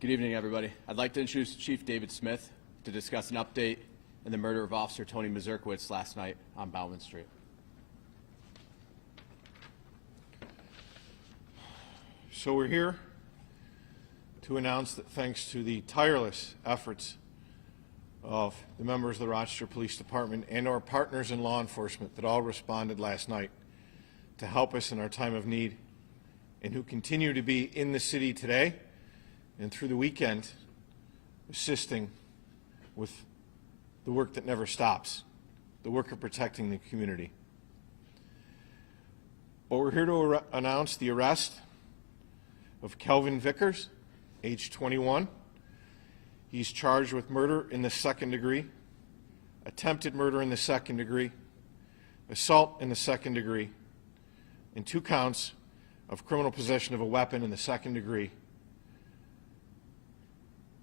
Good evening, everybody. I'd like to introduce Chief David Smith to discuss an update in the murder of Officer Tony Mazurkowitz last night on Bauman Street. So we're here to announce that thanks to the tireless efforts of the members of the Rochester Police Department and our partners in law enforcement that all responded last night to help us in our time of need and who continue to be in the city today and through the weekend assisting with the work that never stops, the work of protecting the community. Well, we're here to announce the arrest of Kelvin Vickers, age 21. He's charged with murder in the second degree, attempted murder in the second degree, assault in the second degree, and 2 counts of criminal possession of a weapon in the second degree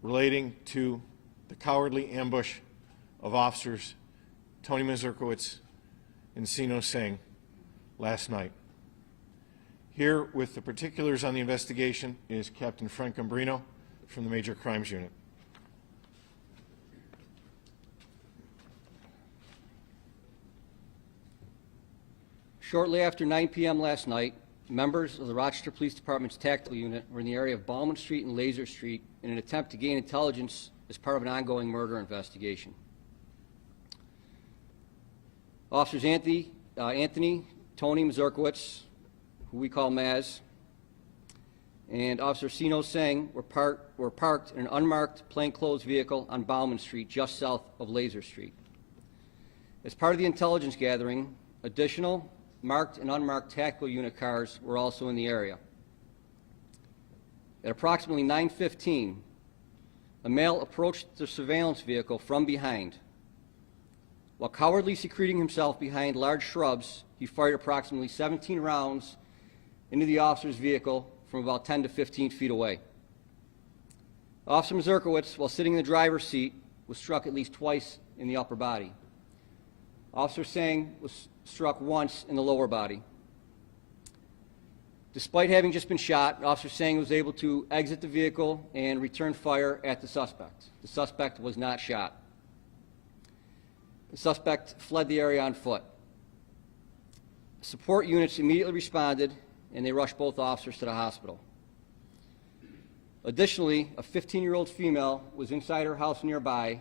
relating to the cowardly ambush of officers Tony Mazurkowitz and Sino Singh last night. Here with the particulars on the investigation is Captain Frank Umbrino from the Major Crimes Unit. Shortly after 9 p.m. last night, members of the Rochester Police Department's tactical unit were in the area of Bauman Street and Laser Street in an attempt to gain intelligence as part of an ongoing murder investigation. Officers Anthony Tony Mazurkowitz, who we call Maz, and Officer Sino Singh were parked in an unmarked plainclothes vehicle on Bauman Street just south of Laser Street. As part of the intelligence gathering, additional marked and unmarked tactical unit cars were also in the area. At approximately 9:15, a male approached the surveillance vehicle from behind. While cowardly secreting himself behind large shrubs, he fired approximately 17 rounds into the officer's vehicle from about 10 to 15 feet away. Officer Mazurkowitz, while sitting in the driver's seat, was struck at least twice in the upper body. Officer Singh was struck once in the lower body. Despite having just been shot, Officer Singh was able to exit the vehicle and return fire at the suspect. The suspect was not shot. The suspect fled the area on foot. Support units immediately responded and they rushed both officers to the hospital. Additionally, a 15-year-old female was inside her house nearby,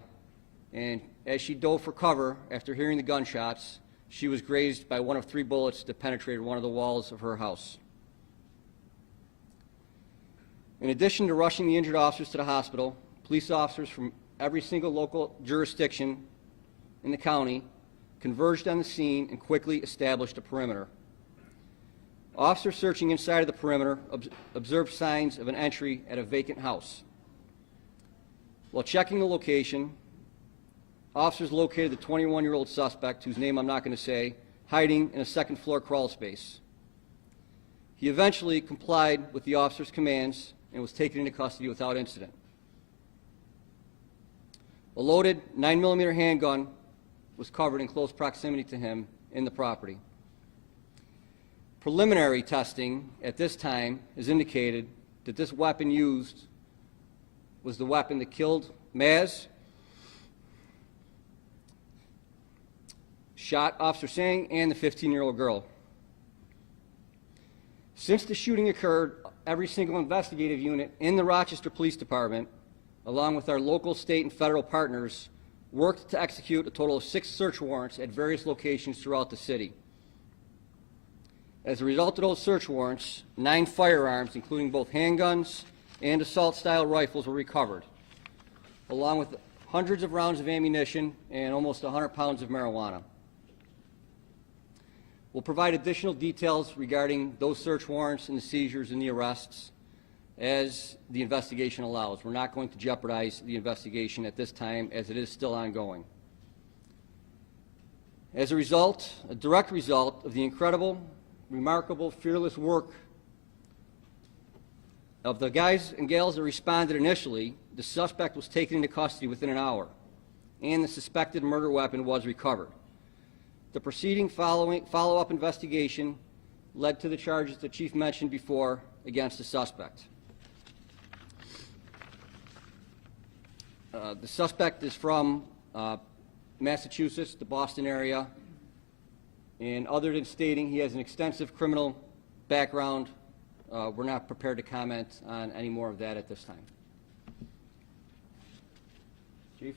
and as she dove for cover after hearing the gunshots, she was grazed by one of 3 bullets that penetrated one of the walls of her house. In addition to rushing the injured officers to the hospital, police officers from every single local jurisdiction in the county converged on the scene and quickly established a perimeter. Officers searching inside of the perimeter observed signs of an entry at a vacant house. While checking the location, officers located the 21-year-old suspect, whose name I'm not going to say, hiding in a second-floor crawl space. He eventually complied with the officer's commands and was taken into custody without incident. A loaded 9mm handgun was covered in close proximity to him in the property. Preliminary testing at this time has indicated that this weapon used was the weapon that killed Maz, shot Officer Singh, and the 15-year-old girl. Since the shooting occurred, every single investigative unit in the Rochester Police Department, along with our local, state, and federal partners, worked to execute a total of 6 search warrants at various locations throughout the city. As a result of those search warrants, 9 firearms, including both handguns and assault-style rifles, were recovered, along with hundreds of rounds of ammunition and almost 100 pounds of marijuana. We'll provide additional details regarding those search warrants and the seizures and the arrests as the investigation allows. We're not going to jeopardize the investigation at this time, as it is still ongoing. As a result, a direct result of the incredible, remarkable, fearless work of the guys and gals that responded initially, the suspect was taken into custody within an hour, and the suspected murder weapon was recovered. The preceding follow-up investigation led to the charges the Chief mentioned before against the suspect. The suspect is from Massachusetts, the Boston area, and other than stating he has an extensive criminal background, we're not prepared to comment on any more of that at this time. Chief?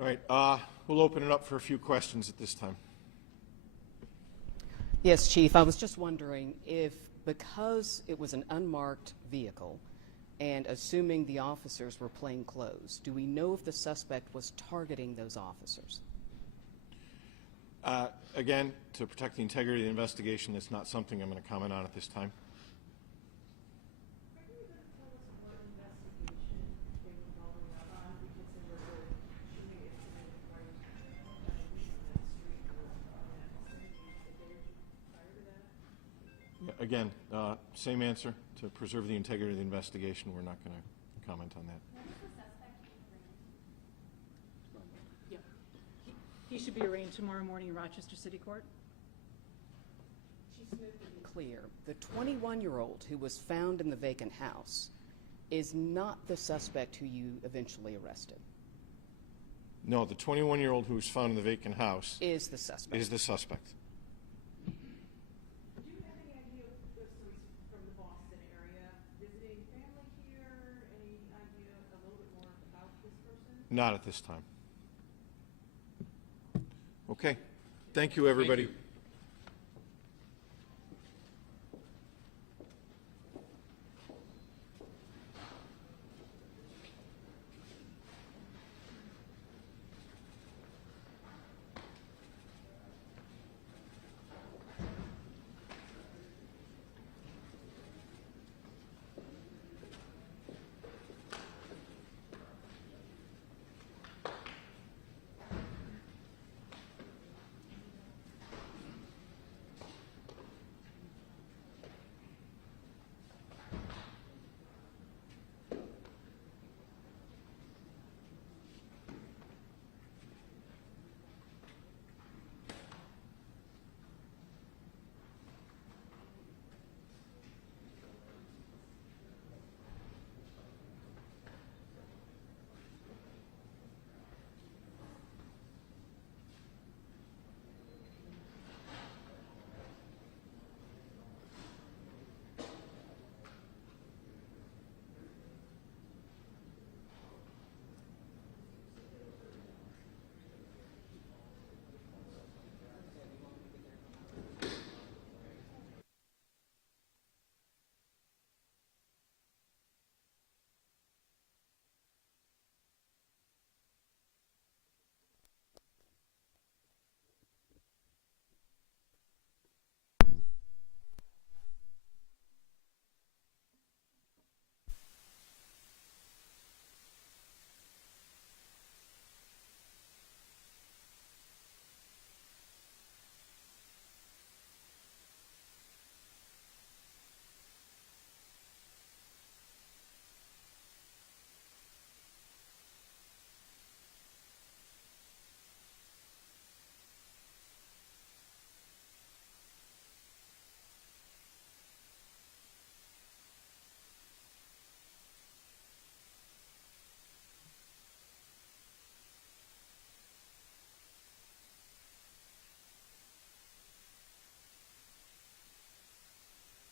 All right, we'll open it up for a few questions at this time. Yes, Chief, I was just wondering if, because it was an unmarked vehicle, and assuming the officers were plainclothes, do we know if the suspect was targeting those officers? Again, to protect the integrity of the investigation, that's not something I'm going to comment on at this time. Again, same answer. To preserve the integrity of the investigation, we're not going to comment on that. Yeah. He should be arraigned tomorrow morning in Rochester City Court. Clear. The 21-year-old who was found in the vacant house is not the suspect who you eventually arrested. No, the 21-year-old who was found in the vacant house Is the suspect. is the suspect. Do you have any idea if this was from the Boston area, visiting family here? Any idea a little bit more about this person? Not at this time. Okay. Thank you, everybody. Thank you.